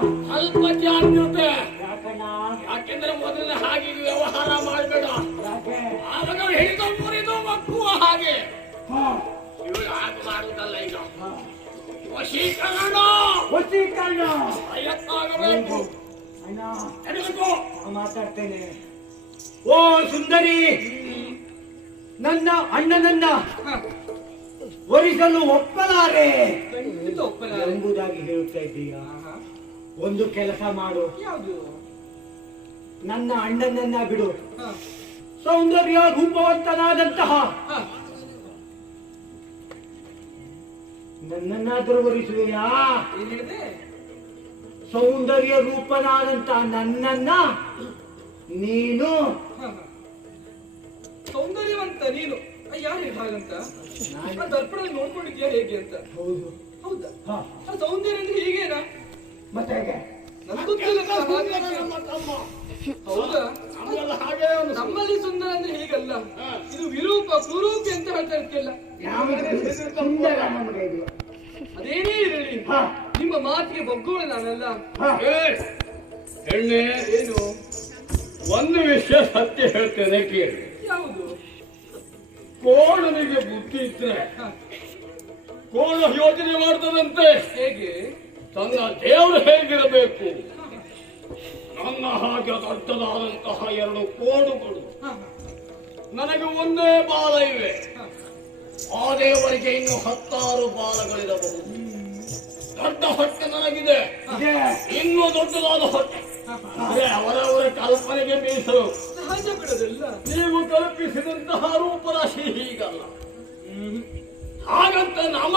ಸ್ವಲ್ಪ ಜಾಗ್ರತೆ. ಯಾಕಣ್ಣ? ಯಾಕೆಂದ್ರೆ ಮೊದಲಿನ ಹಾಗೆ ವ್ಯವಹಾರ ಮಾಡಬೇಡ. ಯಾಕೆ? ಆವಾಗ ಹಿಡಿದು ಮುರಿದು ಮಕ್ಕುವ ಹಾಗೆ ಹಾ, ಇವಾಗ ಹಾಗೆ ಮಾಡುವುದಲ್ಲ. ಈಗ ವಶೀಕರಣ ವಶೀಕರಣ ಪ್ರಯತ್ನಾಗಬೇಕು. ಅಣ್ಣ ಎಡಬೇಕು. ಮಾತಾಡ್ತೇನೆ. ಓ ಸುಂದರಿ, ನನ್ನ ಅಣ್ಣನನ್ನ ವರಿಸಲು ಒಪ್ಪಲಾರೆ ಎಂಬುದಾಗಿ ಹೇಳುತ್ತಾ ಇದ್ದೀಯ. ಒಂದು ಕೆಲಸ ಮಾಡು, ಯಾವುದು? ನನ್ನ ಅಣ್ಣನನ್ನ ಬಿಡು. ಸೌಂದರ್ಯ ರೂಪವಂತನಾದಂತಹ ನನ್ನನ್ನಾದರೂ ವರಿಸುವೆಯಾ? ಏನ್ ಹೇಳಿದೆ? ಸೌಂದರ್ಯ ರೂಪನಾದಂತಹ ನನ್ನನ್ನ ನೀನು ಸೌಂದರ್ಯವಂತ ನೀನು ಯಾರು ಹಾಗಂತ? ದರ್ಪಣ ನೋಡ್ಕೊಂಡಿದ್ಯಾ ಹೇಗೆ ಅಂತ? ಹೌದು. ಹೌದಾ? ಹಾ, ಆ ಸೌಂದರ್ಯ ಅಂದ್ರೆ ಹೀಗೇನಾ? ಮತ್ತೆ ಹೇಗೆ? ನನ್ಗೆ ಗೊತ್ತಿಲ್ಲ ಸರ್, ಹಾಗೆ ನಮ್ಮ ತಮ್ಮ ಹೌದಾ? ನಮ್ಗೆಲ್ಲ ಹಾಗೆ ಅನಿಸ್ತು. ನಮ್ಮಲ್ಲಿ ಸುಂದರ ಅಂದ್ರೆ ಹೀಗಲ್ಲ, ಇದು ವಿರೂಪ ಕುರೂಪಿ ಅಂತ ಹೇಳ್ತಾ ಇರ್ತಿಲ್ಲ. ಸುಂದರ ನಮಗೆ ಇದು. ಅದೇನೇ ಇರಲಿ, ಹಾ, ನಿಮ್ಮ ಮಾತಿಗೆ ಬಗ್ಗೋಳು ನಾನಲ್ಲ. ಹಾ. ಹೆಣ್ಣೆ, ಏನು? ಒಂದು ವಿಷಯ ಸತ್ಯ ಹೇಳ್ತೇನೆ ಕೇಳಿ. ಯಾವುದು? ಕೋಣನಿಗೆ ಬುದ್ಧಿ ಇದ್ರೆ ಹಾ, ಕೋಣ ಯೋಚನೆ ಮಾಡ್ತದಂತೆ. ಹೇಗೆ? ತನ್ನ ದೇವರು ಹೇಗಿರಬೇಕು. ನನ್ನ ಹಾಗೆ ದೊಡ್ಡದಾದಂತಹ 2 ಕೋಡುಗಳು, ಹಾ, ನನಗೆ ಒಂದೇ ಬಾಲ ಇವೆ. ಹಾ. ಆ ದೇವರಿಗೆ ಇನ್ನು 10 ಬಾಲಗಳಿರಬಹುದು. ದೊಡ್ಡ ಹೊಟ್ಟೆ ನನಗಿದೆ, ಇದೆ. ಇನ್ನೂ ದೊಡ್ಡದಾದ ಹೊಟ್ಟೆ. ಅಂದ್ರೆ ಅವರವರ ಕಲ್ಪನೆಗೆ ಮೀಸಲು. ಸಹಜ ಬಿಡೋದಿಲ್ಲ. ನೀವು ಕಲ್ಪಿಸಿದಂತಹ ರೂಪರಾಶಿ ಹೀಗಲ್ಲ. ಹಾಗಂತ ನಮ್ಮ